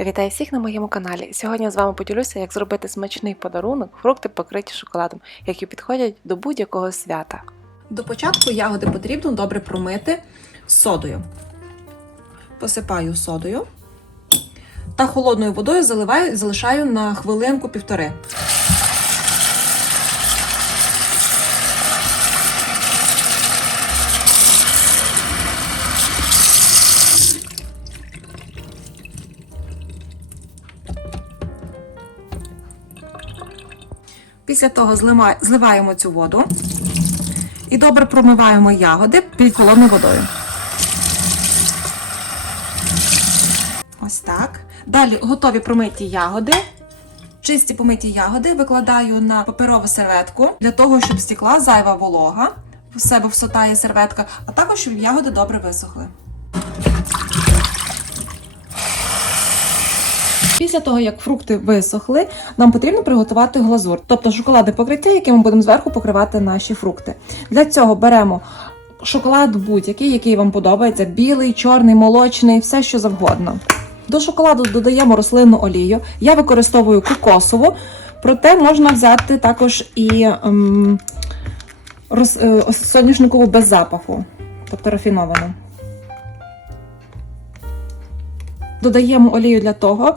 Вітаю всіх на моєму каналі. Сьогодні з вами поділюся, як зробити смачний подарунок, фрукти покриті шоколадом, які підходять до будь-якого свята. До початку ягоди потрібно добре промити содою. Посипаю содою та холодною водою заливаю залишаю на хвилинку-півтори. Після того зливаємо цю воду і добре промиваємо ягоди під холодною водою. Ось так. Далі готові промиті ягоди. Чисті помиті ягоди викладаю на паперову серветку для того, щоб стікла зайва волога, в себе всотає серветка, а також щоб ягоди добре висохли. Після того, як фрукти висохли, нам потрібно приготувати глазур, тобто шоколадне покриття, яким ми будемо зверху покривати наші фрукти. Для цього беремо шоколад будь-який, який вам подобається: білий, чорний, молочний, все що завгодно. До шоколаду додаємо рослинну олію. Я використовую кокосову, проте можна взяти також і ем, роз, е, соняшникову без запаху, тобто рафіновану. Додаємо олію для того,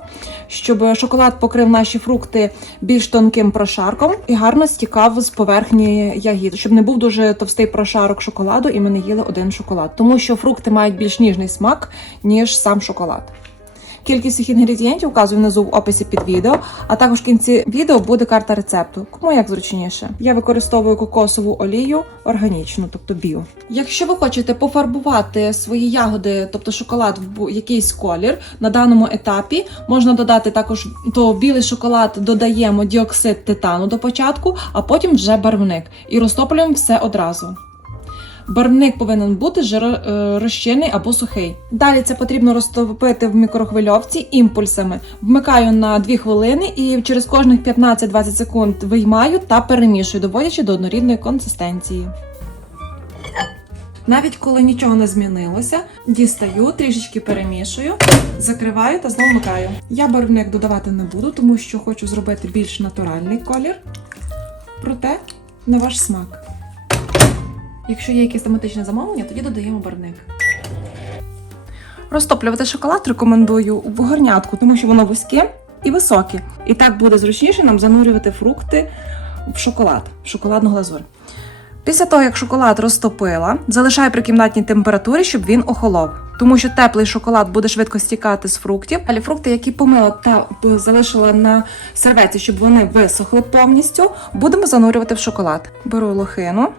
щоб шоколад покрив наші фрукти більш тонким прошарком і гарно стікав з поверхні ягід, щоб не був дуже товстий прошарок шоколаду, і ми не їли один шоколад, тому що фрукти мають більш ніжний смак, ніж сам шоколад. Кількість цих інгредієнтів вказую внизу в описі під відео, а також в кінці відео буде карта рецепту. Кому як зручніше. Я використовую кокосову олію органічну, тобто біо. Якщо ви хочете пофарбувати свої ягоди, тобто шоколад в якийсь колір, на даному етапі можна додати також до білий шоколад, додаємо діоксид титану до початку, а потім вже барвник і розтоплюємо все одразу. Барвник повинен бути жиро- е, або сухий. Далі це потрібно розтопити в мікрохвильовці імпульсами. Вмикаю на 2 хвилини і через кожних 15-20 секунд виймаю та перемішую, доводячи до однорідної консистенції. Навіть коли нічого не змінилося, дістаю, трішечки перемішую, закриваю та знову вмикаю. Я барвник додавати не буду, тому що хочу зробити більш натуральний колір. Проте на ваш смак. Якщо є якесь тематичне замовлення, тоді додаємо барвник. Розтоплювати шоколад рекомендую в горнятку, тому що воно вузьке і високе. І так буде зручніше нам занурювати фрукти в шоколад, в шоколадну глазурь. Після того, як шоколад розтопила, залишаю при кімнатній температурі, щоб він охолов. Тому що теплий шоколад буде швидко стікати з фруктів. Далі фрукти, які помила та залишила на серветці, щоб вони висохли повністю, будемо занурювати в шоколад. Беру лохину,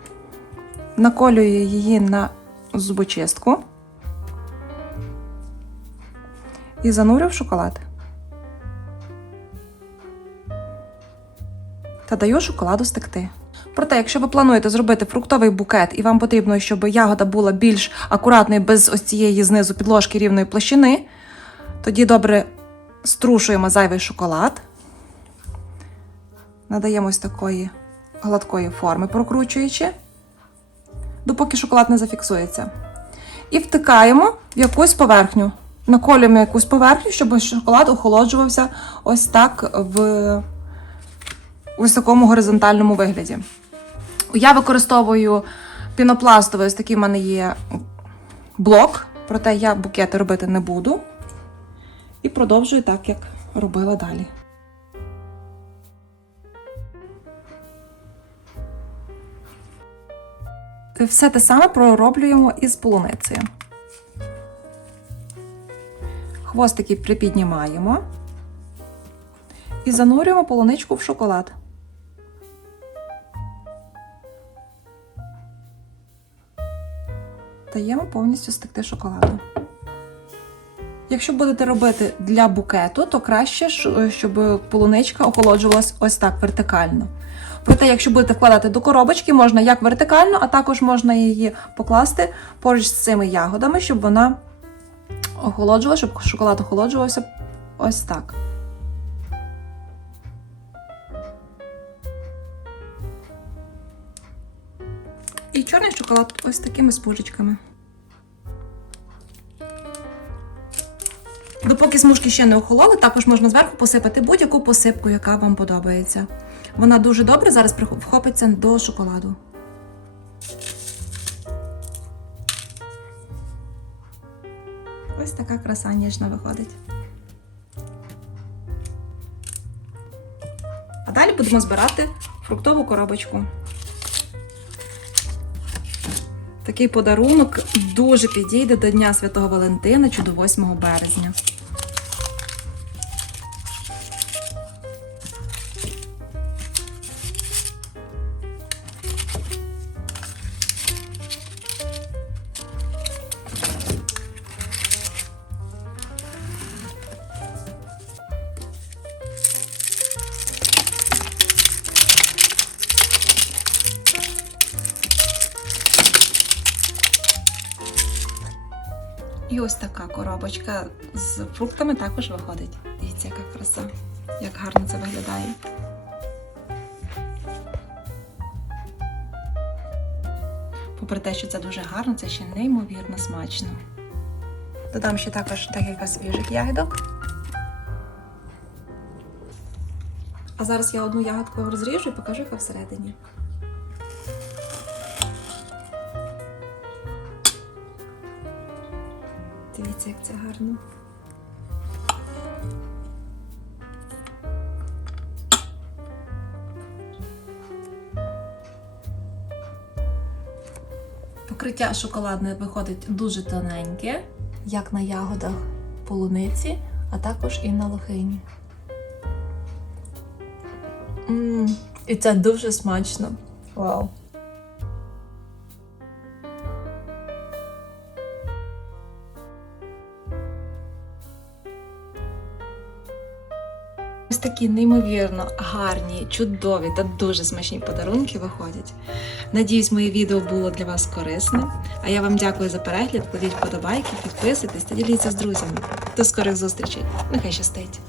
наколюю її на зубочистку і занурю в шоколад. Та даю шоколаду стекти. Проте, якщо ви плануєте зробити фруктовий букет і вам потрібно, щоб ягода була більш акуратною, без ось цієї знизу підложки рівної площини, тоді добре струшуємо зайвий шоколад, надаємо ось такої гладкої форми, прокручуючи, допоки шоколад не зафіксується. І втикаємо в якусь поверхню. Наколюємо якусь поверхню, щоб шоколад охолоджувався ось так в такому горизонтальному вигляді. Я використовую пінопластовий, ось такий в мене є блок, проте я букети робити не буду. І продовжую так, як робила далі. Все те саме пророблюємо із полуницею. Хвостики припіднімаємо і занурюємо полуничку в шоколад. Даємо повністю стекти шоколаду. Якщо будете робити для букету, то краще, щоб полуничка охолоджувалась ось так вертикально. Проте, якщо будете вкладати до коробочки, можна як вертикально, а також можна її покласти поруч з цими ягодами, щоб вона охолоджувала, щоб шоколад охолоджувався ось так. І чорний шоколад ось такими спужечками. Допоки смужки ще не охололи, також можна зверху посипати будь-яку посипку, яка вам подобається. Вона дуже добре зараз вхопиться до шоколаду. Ось така краса ніжна виходить. А далі будемо збирати фруктову коробочку. Такий подарунок дуже підійде до Дня Святого Валентина чи до 8 березня. І ось така коробочка з фруктами також виходить. Дивіться, яка краса, як гарно це виглядає. Попри те, що це дуже гарно, це ще неймовірно смачно. Додам ще також декілька свіжих ягідок. А зараз я одну ягодку розріжу і покажу, яка всередині. Дивіться, як це гарно. Покриття шоколадне виходить дуже тоненьке, як на ягодах полуниці, а також і на лохині. Мм, і це дуже смачно. Вау! Ось такі неймовірно гарні, чудові та дуже смачні подарунки виходять. Надіюсь, моє відео було для вас корисним. А я вам дякую за перегляд. Кладіть вподобайки, підписуйтесь та діліться з друзями. До скорих зустрічей. Нехай щастить!